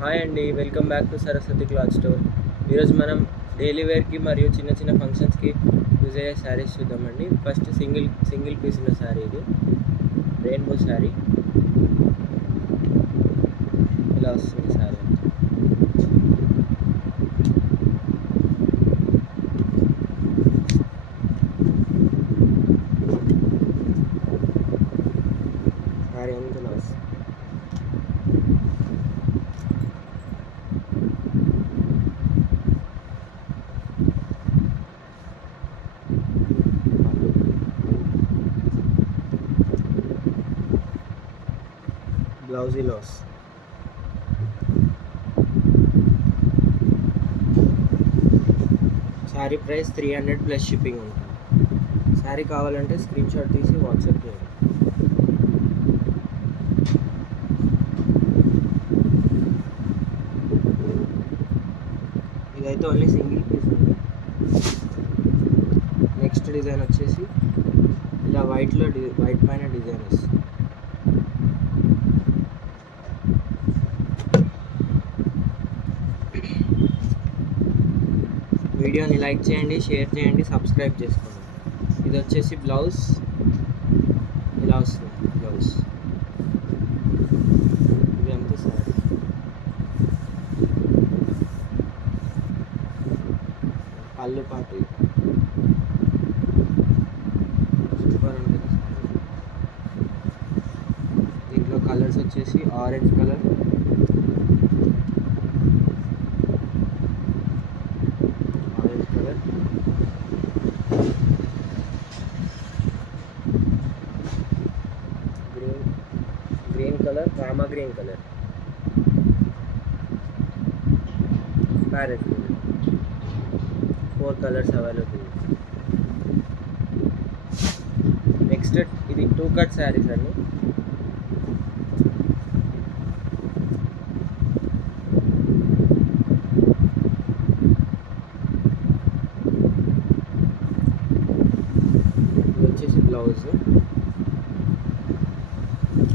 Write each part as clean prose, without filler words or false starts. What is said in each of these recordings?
హాయ్ అండి, welcome back to Saraswati cloth store. ఈరోజు మనం డైలీ వేర్కి మరియు చిన్న చిన్న ఫంక్షన్స్కి యూజ్ అయ్యే శారీస్ చూద్దామండి. ఫస్ట్ సింగిల్ పీస్ ఉన్న శారీ ఇది రెయిన్బో శారీ. ఇలా వస్తుంది శారీ. శారీ అంతా ఇలా వస్తుంది. బ్లౌజ్ ఇలా వస్తుంది. శారీ ప్రైస్ 300 ప్లస్ షిప్పింగ్ ఉంటుంది. శారీ కావాలంటే స్క్రీన్ షాట్ తీసి వాట్సాప్ చేయండి. ఇదైతే ఓన్లీ సింగిల్ పీస్ ఉంది. నెక్స్ట్ డిజైన్ వచ్చేసి ఇలా వైట్ పైన డిజైన్ వస్తుంది. వీడియోని లైక్ చేయండి, షేర్ చేయండి, సబ్స్క్రైబ్ చేసుకోండి. ఇది వచ్చేసి బ్లౌజ్ ఇలా వస్తుంది. బ్లౌజ్ ఇది అంతా సారీ. పళ్ళు పాటు సూపర్ ఉంటుంది సారీ. దీంట్లో కలర్స్ వచ్చేసి orange colour, green colour, Rama green colour, parrot green. 4 colours available. Next ఇది 2 కట్ శారీస్ అండి. ఇది వచ్చేసి బ్లౌజ్,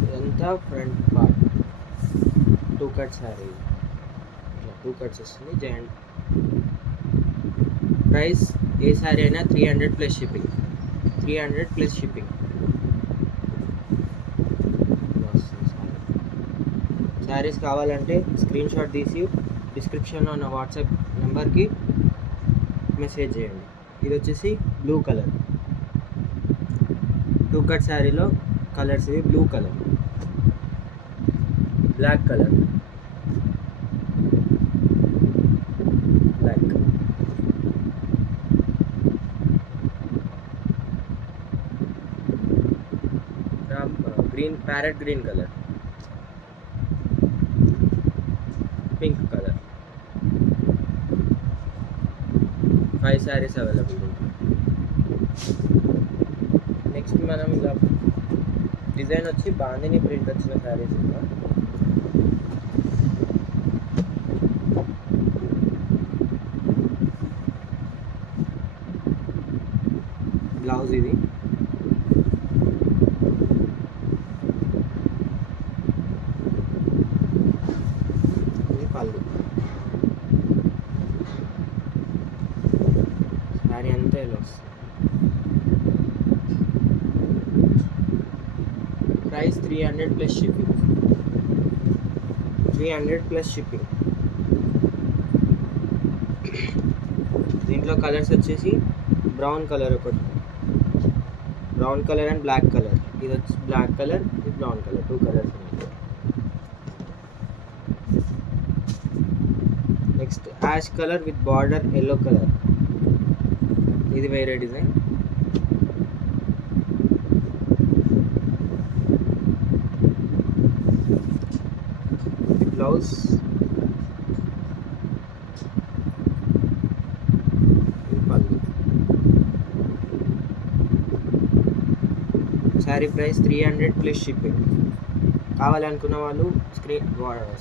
ఇదంతా ఫ్రంట్ పార్ట్. 2 కట్ శారీ, 2 కట్స్ వస్తుంది. జాయింట్ ప్రైస్ ఏ శారీ అయినా 300 plus shipping. 300 plus shipping. Saris కావాలంటే స్క్రీన్ షాట్ తీసి డిస్క్రిప్షన్లో ఉన్న వాట్సాప్ నెంబర్కి మెసేజ్ చేయండి. ఇది వచ్చేసి బ్లూ కలర్. 2 కట్ శారీలో కలర్స్ ఇవి. Blue colour, black colour, black, green, parrot green colour, pink colour. 5 saris available. Next మనం ఇలా డిజైన్ వచ్చి బాందిని ప్రింట్ వచ్చిన శారీస్ ఇంకా. బ్లౌజ్ ఇది, ఇది పళ్ళు. శారీ అంతా ఇలా వస్తుంది. Price 300 plus shipping. 300 plus shipping. దీంట్లో కలర్స్ వచ్చేసి బ్రౌన్ కలర్ ఒకటి, brown colour and black colour. ఇది వచ్చి బ్లాక్ కలర్, ఇది బ్రౌన్ కలర్. 2 కలర్స్ ఉన్నాయి. Next ash colour with border yellow colour. ఇది వేరే డిజైన్. బ్లౌజ్, పళ్ళు. Sari price 300 plus shipping. కావాలనుకున్న వాళ్ళు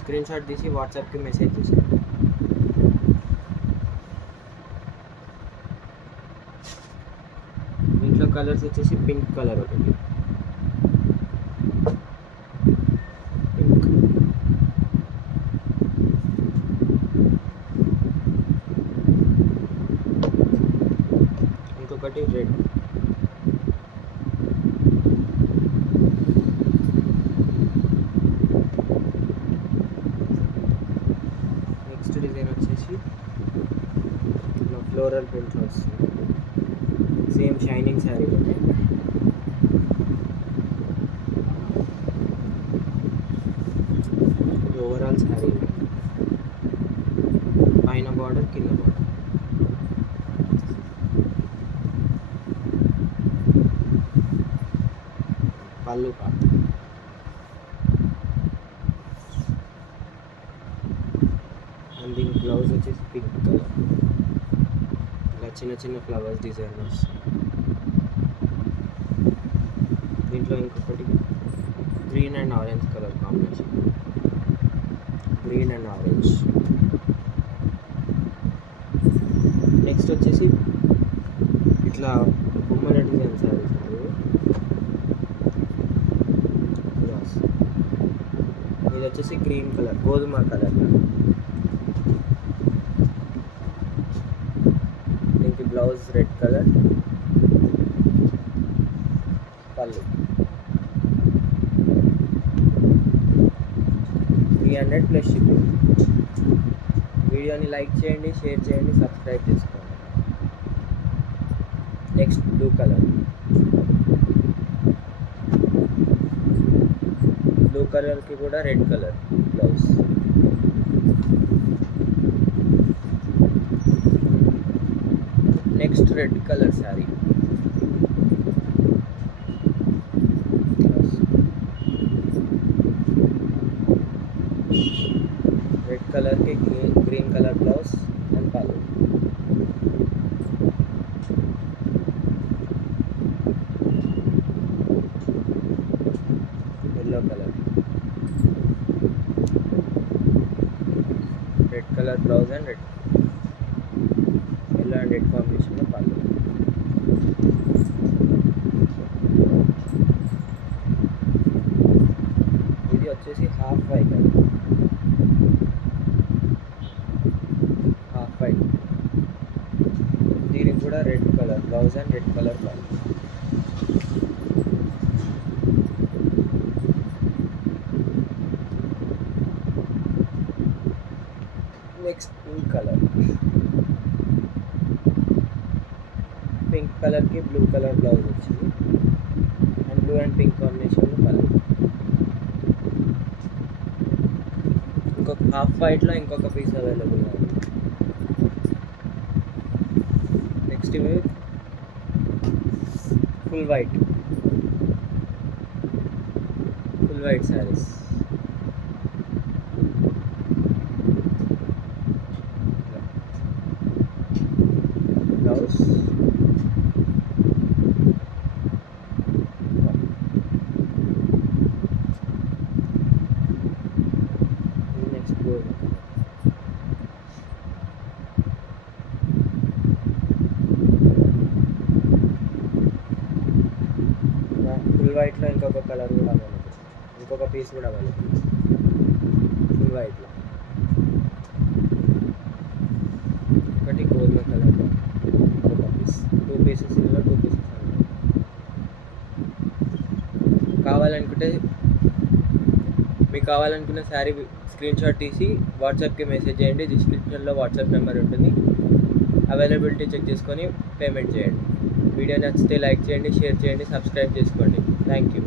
స్క్రీన్ షాట్ తీసి వాట్సాప్కి మెసేజ్ చేసేయండి. దీంట్లో కలర్స్ వచ్చేసి పింక్ కలర్ ఒకటి, పింక్, ఇంకొకటి రెడ్. నెక్స్ట్ డిజైన్ వచ్చేసి ఫ్లోరల్ ప్రింట్లో వస్తుంది. సేమ్ షైనింగ్ శారీ ఉంది. ఓవరాల్ శారీ పైన బార్డర్ కింద బార్డర్. పళ్ళు పాట. అండ్ దీని బ్లౌజ్ వచ్చేసి పింక్ కలర్. ఇలా చిన్న చిన్న ఫ్లవర్స్ డిజైన్ వస్తుంది. దీంట్లో ఇంకొకటి green and orange colour combination. Green and orange. Next వచ్చేసి ఇట్లా బొమ్మల డిజైన్ శారీస్. ఇది వచ్చేసి గ్రీన్ కలర్, గోధుమ కలర్. దీనికి బ్లౌజ్ రెడ్ కలర్. పళ్ళు 300 ప్లస్ షిప్పింగ్. వీడియోని లైక్ చేయండి, షేర్ చేయండి, సబ్స్క్రైబ్ చేసుకోండి. Next blue colour. బ్లూ కలర్కి కూడా red colour blouse. Next red colour sari. రెడ్ కలర్కి గ్రీన్ కలర్ బ్లౌజ్ అండ్ పళ్ళు. Yellow colour. Red colour blouse and red yellow and red కాంబినేషన్లో పళ్ళు. ఇది వచ్చేసి హాఫ్ వైట్ అండి. Half white. దీనికి కూడా red colour blouse and red colour పళ్ళు. Next pink colour. పింక్ కలర్కి బ్లూ కలర్ బ్లౌజ్ వచ్చింది అండ్ బ్లూ అండ్ పింక్ కాంబినేషన్లో పళ్ళు. ఇంకొక హాఫ్ వైట్లో ఇంకొక పీస్ అవైలబుల్గా ఉంది. నెక్స్ట్ ఇవి full white. Full white saris. Blouse next gold. Full వైట్లో ఇంకొక కలర్ కూడా అవైలబుల్, ఇంకొక పీస్ కూడా అవైలబుల్. ఫుల్ వైట్లో ఒకటి గోల్డ్ కలర్లో ఇంకొక పీస్. 2 పీసెస్ ఇందులో 2 పీసెస్ కావాలనుకుంటే మీకు కావాలనుకున్న శారీ స్క్రీన్ షాట్ తీసి వాట్సాప్కి మెసేజ్ చేయండి. డిస్క్రిప్షన్లో వాట్సాప్ నెంబర్ ఉంటుంది. అవైలబిలిటీ చెక్ చేసుకొని పేమెంట్ చేయండి. వీడియో నచ్చితే లైక్ చేయండి, షేర్ చేయండి, సబ్స్క్రైబ్ చేసుకోండి. Thank you.